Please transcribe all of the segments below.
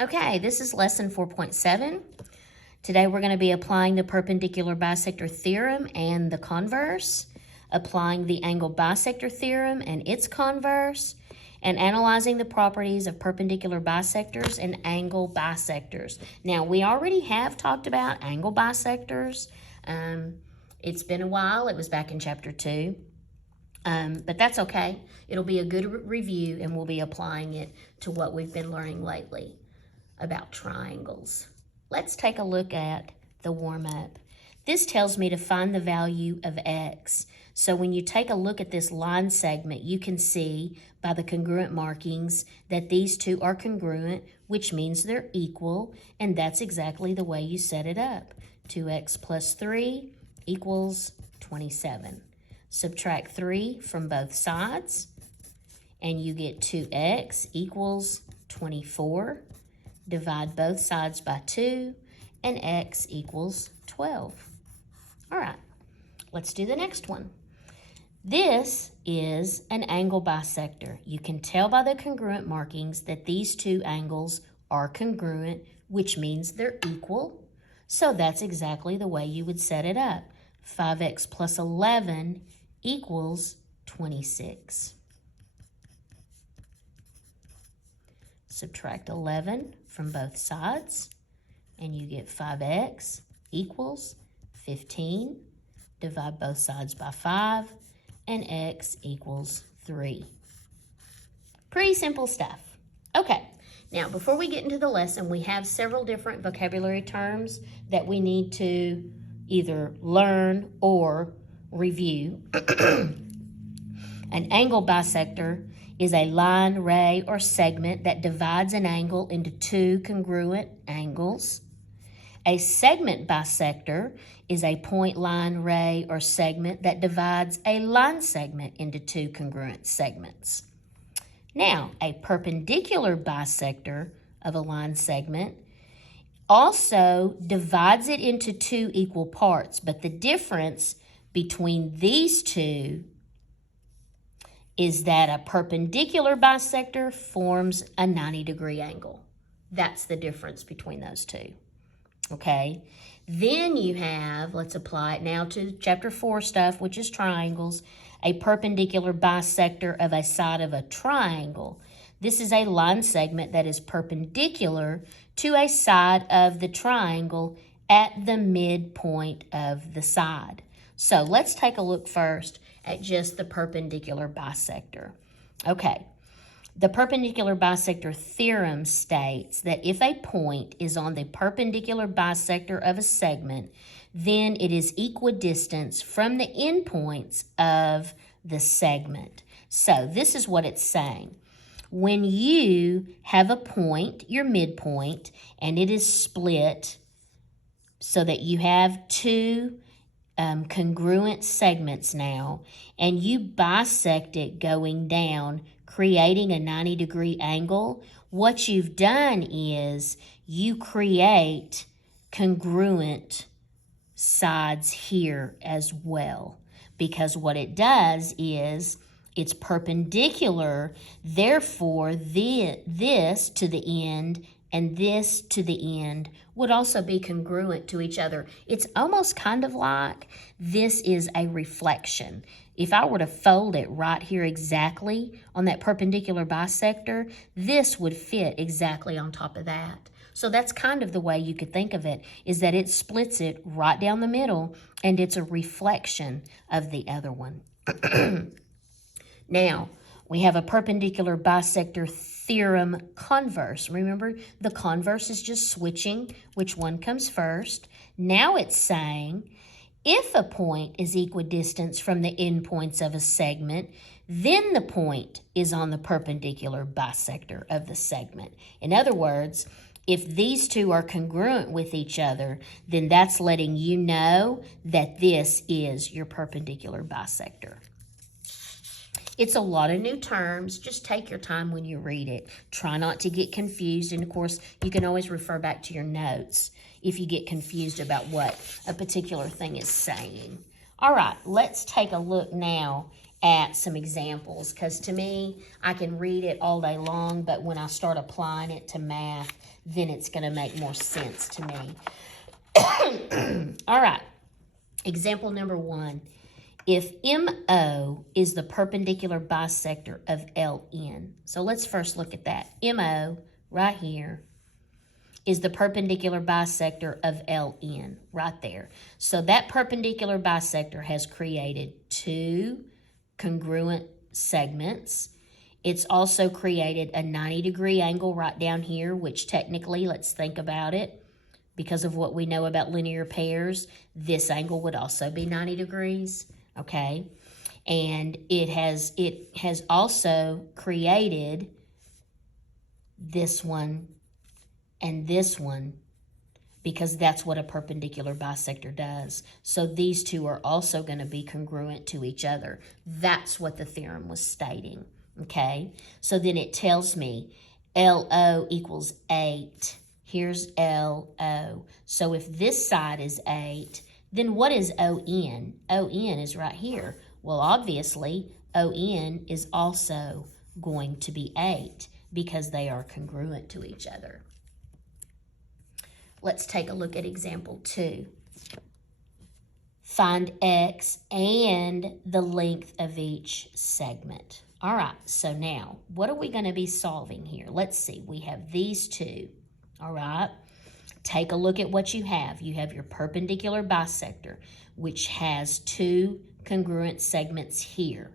Okay, this is lesson 4.7. Today we're going to be applying the perpendicular bisector theorem and the converse, applying the angle bisector theorem and its converse, and analyzing the properties of perpendicular bisectors and angle bisectors. Now, we already have talked about angle bisectors. It's been a while. It was back in chapter 2. But that's okay. It'll be a good review, and we'll be applying it to what we've been learning lately about triangles. Let's take a look at the warm-up. This tells me to find the value of x. So when you take a look at this line segment, you can see by the congruent markings that these two are congruent, which means they're equal, and that's exactly the way you set it up. 2x plus 3 equals 27. Subtract 3 from both sides, and you get 2x equals 24. Divide both sides by 2, and x equals 12. All right, let's do the next one. This is an angle bisector. You can tell by the congruent markings that these two angles are congruent, which means they're equal. So that's exactly the way you would set it up. 5x plus 11 equals 26. Subtract 11 from both sides, and you get 5x equals 15. Divide both sides by 5, and x equals 3. Pretty simple stuff. Okay, now before we get into the lesson, we have several different vocabulary terms that we need to either learn or review. An angle bisector is a line, ray, or segment that divides an angle into two congruent angles. A segment bisector is a point, line, ray, or segment that divides a line segment into two congruent segments. Now, a perpendicular bisector of a line segment also divides it into two equal parts, but the difference between these two is that a perpendicular bisector forms a 90-degree angle. That's the difference between those two. Okay, then you have, let's apply it now to chapter 4 stuff, which is triangles. A perpendicular bisector of a side of a triangle. This is a line segment that is perpendicular to a side of the triangle at the midpoint of the side. So let's take a look first at just the perpendicular bisector. Okay, the perpendicular bisector theorem states that if a point is on the perpendicular bisector of a segment, then it is equidistant from the endpoints of the segment. So this is what it's saying. When you have a point, your midpoint, and it is split so that you have two congruent segments now, and you bisect it going down, creating a 90-degree angle, what you've done is you create congruent sides here as well, because what it does is it's perpendicular, therefore this to the end and this to the end would also be congruent to each other. It's almost kind of like this is a reflection. If I were to fold it right here exactly on that perpendicular bisector, this would fit exactly on top of that. So that's kind of the way you could think of it, is that it splits it right down the middle, and it's a reflection of the other one. Now, we have a perpendicular bisector theorem converse. Remember, the converse is just switching which one comes first. Now it's saying if a point is equidistant from the endpoints of a segment, then the point is on the perpendicular bisector of the segment. In other words, if these two are congruent with each other, then that's letting you know that this is your perpendicular bisector. It's a lot of new terms. Just take your time when you read it. Try not to get confused. And, of course, you can always refer back to your notes if you get confused about what a particular thing is saying. All right, let's take a look now at some examples, because to me, I can read it all day long, but when I start applying it to math, then it's going to make more sense to me. All right, example number 1. If MO is the perpendicular bisector of LN, so let's first look at that. MO, right here, is the perpendicular bisector of LN, right there. So that perpendicular bisector has created 2 congruent segments. It's also created a 90-degree angle right down here, which technically, let's think about it, because of what we know about linear pairs, this angle would also be 90 degrees, okay? And it has also created this one and this one, because that's what a perpendicular bisector does. So these two are also going to be congruent to each other. That's what the theorem was stating, okay? So then it tells me LO equals 8. Here's LO. So if this side is 8, then what is ON? ON is right here. Well, obviously, ON is also going to be 8 because they are congruent to each other. Let's take a look at example 2. Find X and the length of each segment. All right, so now, what are we going to be solving here? Let's see, we have these two, all right? Take a look at what you have. You have your perpendicular bisector, which has 2 congruent segments here,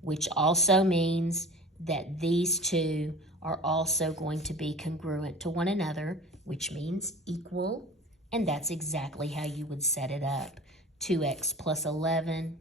which also means that these two are also going to be congruent to one another, which means equal, and that's exactly how you would set it up. 2x plus 11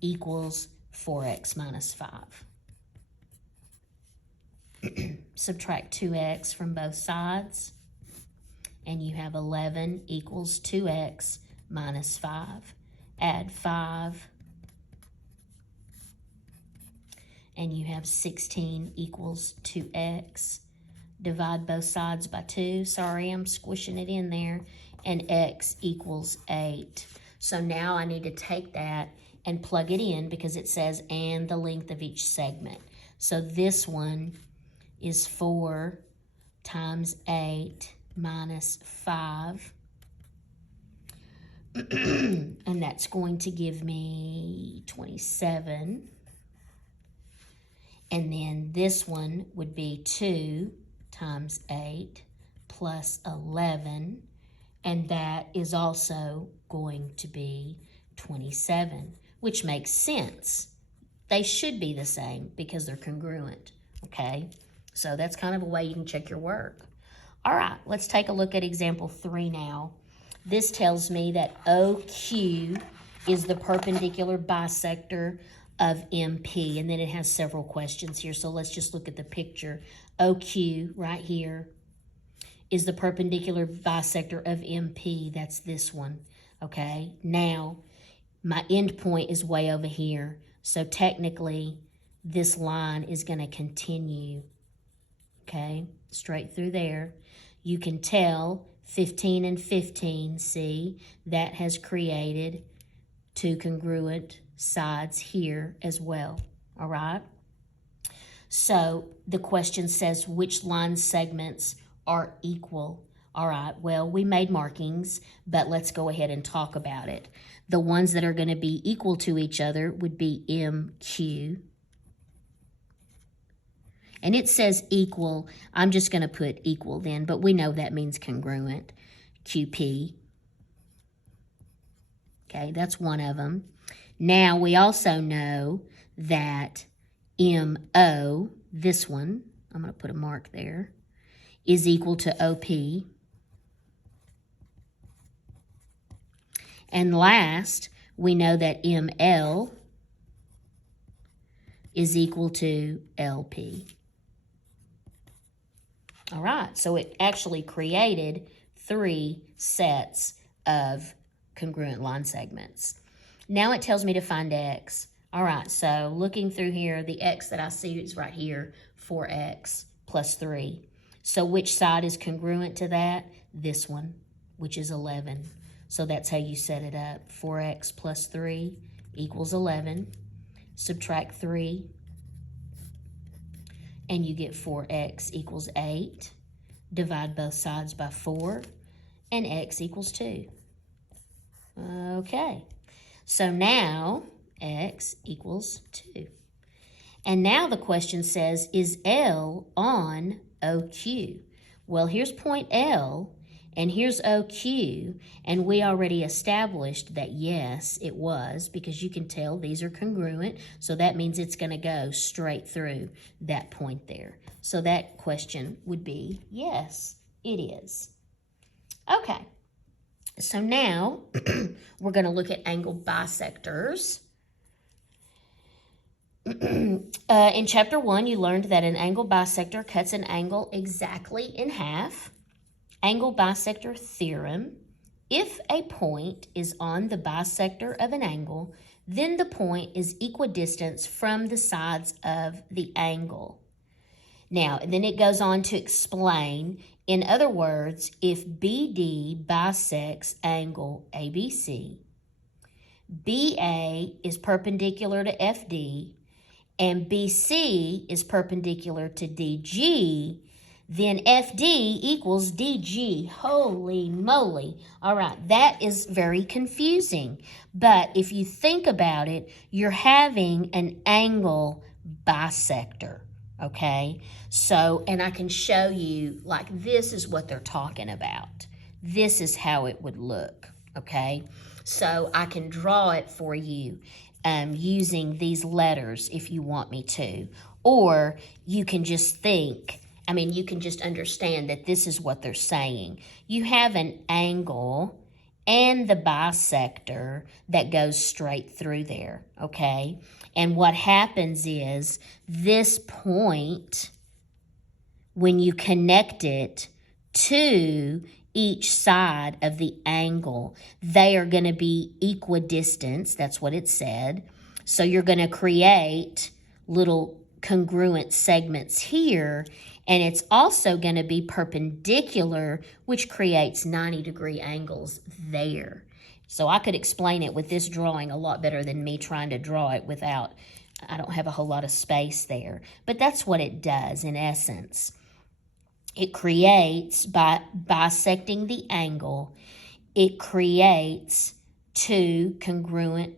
equals 4x minus 5. Subtract 2x from both sides, and you have 11 equals 2x minus 5. Add 5, and you have 16 equals 2x. Divide both sides by 2. Sorry, I'm squishing it in there. And x equals 8. So now I need to take that and plug it in because it says and the length of each segment. So this one is 4 times 8 minus 5. And that's going to give me 27. And then this one would be 2 times 8 plus 11, and that is also going to be 27, which makes sense. They should be the same because they're congruent, okay? So that's kind of a way you can check your work. All right, let's take a look at example 3 now. This tells me that OQ is the perpendicular bisector of MP, and then it has several questions here, so let's just look at the picture. OQ right here is the perpendicular bisector of MP. That's this one, okay? Now, my end point is way over here, so technically this line is going to continue, okay, straight through there. You can tell 15 and 15, see, that has created 2 congruent sides here as well, all right? So the question says which line segments are equal. All right, well, we made markings, but let's go ahead and talk about it. The ones that are going to be equal to each other would be MQ. And it says equal. I'm just going to put equal then, but we know that means congruent. QP. Okay, that's one of them. Now, we also know that MO, this one, I'm going to put a mark there, is equal to OP. And last, we know that ML is equal to LP. All right, so it actually created 3 sets of congruent line segments. Now it tells me to find X. All right, so looking through here, the X that I see is right here, 4X plus 3. So which side is congruent to that? This one, which is 11. So that's how you set it up. 4X plus 3 equals 11. Subtract 3, and you get 4x equals 8. Divide both sides by 4, and x equals 2. Okay, so now x equals 2. And now the question says, is L on OQ? Well, here's point L, and here's OQ, and we already established that yes, it was, because you can tell these are congruent, so that means it's going to go straight through that point there. So that question would be yes, it is. Okay, so now we're going to look at angle bisectors. In chapter 1, you learned that an angle bisector cuts an angle exactly in half. Angle bisector theorem. If a point is on the bisector of an angle, then the point is equidistant from the sides of the angle. Now, then it goes on to explain, in other words, if BD bisects angle ABC, BA is perpendicular to FD, and BC is perpendicular to DG, then FD equals DG. Holy moly. All right, that is very confusing. But if you think about it, you're having an angle bisector, okay? So, and I can show you, like, this is what they're talking about. This is how it would look, okay? So I can draw it for you using these letters if you want me to. Or you can just think, you can just understand that this is what they're saying. You have an angle and the bisector that goes straight through there, okay? And what happens is this point, when you connect it to each side of the angle, they are going to be equidistant. That's what it said. So you're going to create little congruent segments here, and it's also going to be perpendicular, which creates 90-degree angles there. So I could explain it with this drawing a lot better than me trying to draw it without, I don't have a whole lot of space there. But that's what it does in essence. It creates, by bisecting the angle, it creates two congruent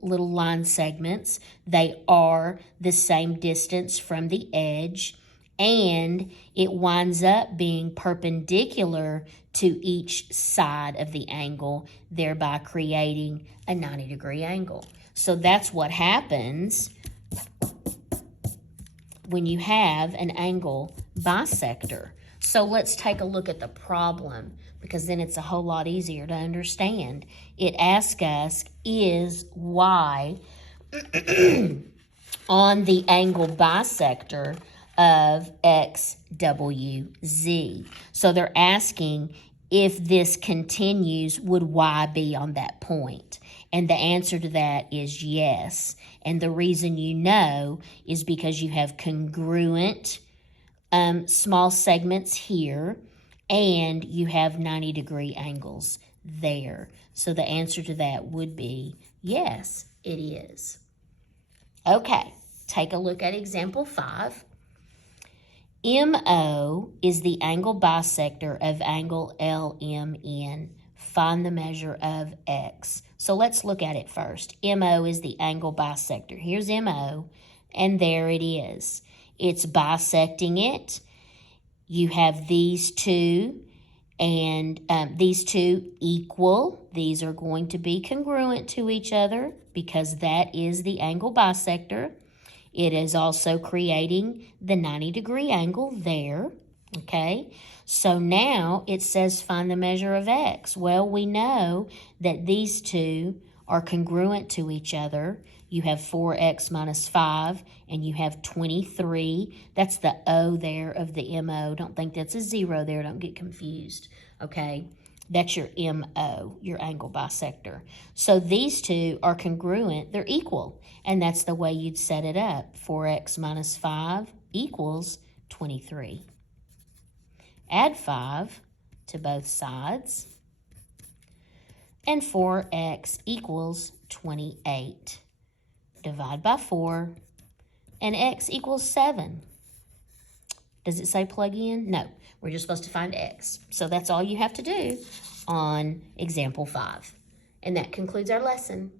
little line segments. They are the same distance from the edge, and it winds up being perpendicular to each side of the angle, thereby creating a 90-degree angle. So that's what happens when you have an angle bisector. So let's take a look at the problem, because then it's a whole lot easier to understand. It asks us, is Y on the angle bisector of XWZ? So they're asking, if this continues, would Y be on that point? And the answer to that is yes. And the reason you know is because you have congruent small segments here, and you have 90-degree angles there. So the answer to that would be yes, it is. Okay, take a look at example 5. MO is the angle bisector of angle LMN. Find the measure of X. So let's look at it first. MO is the angle bisector. Here's MO, and there it is. It's bisecting it. You have these two, and these two equal. These are going to be congruent to each other because that is the angle bisector. It is also creating the 90-degree angle there, okay? So now it says find the measure of X. Well, we know that these two are congruent to each other. You have 4x minus 5, and you have 23. That's the O there of the MO. Don't think that's a 0 there. Don't get confused, okay? That's your MO, your angle bisector. So these two are congruent. They're equal, and that's the way you'd set it up. 4x minus 5 equals 23. Add 5 to both sides. and 4x equals 28. Divide by 4, and x equals 7. Does it say plug in? No, we're just supposed to find x. So that's all you have to do on example 5. And that concludes our lesson.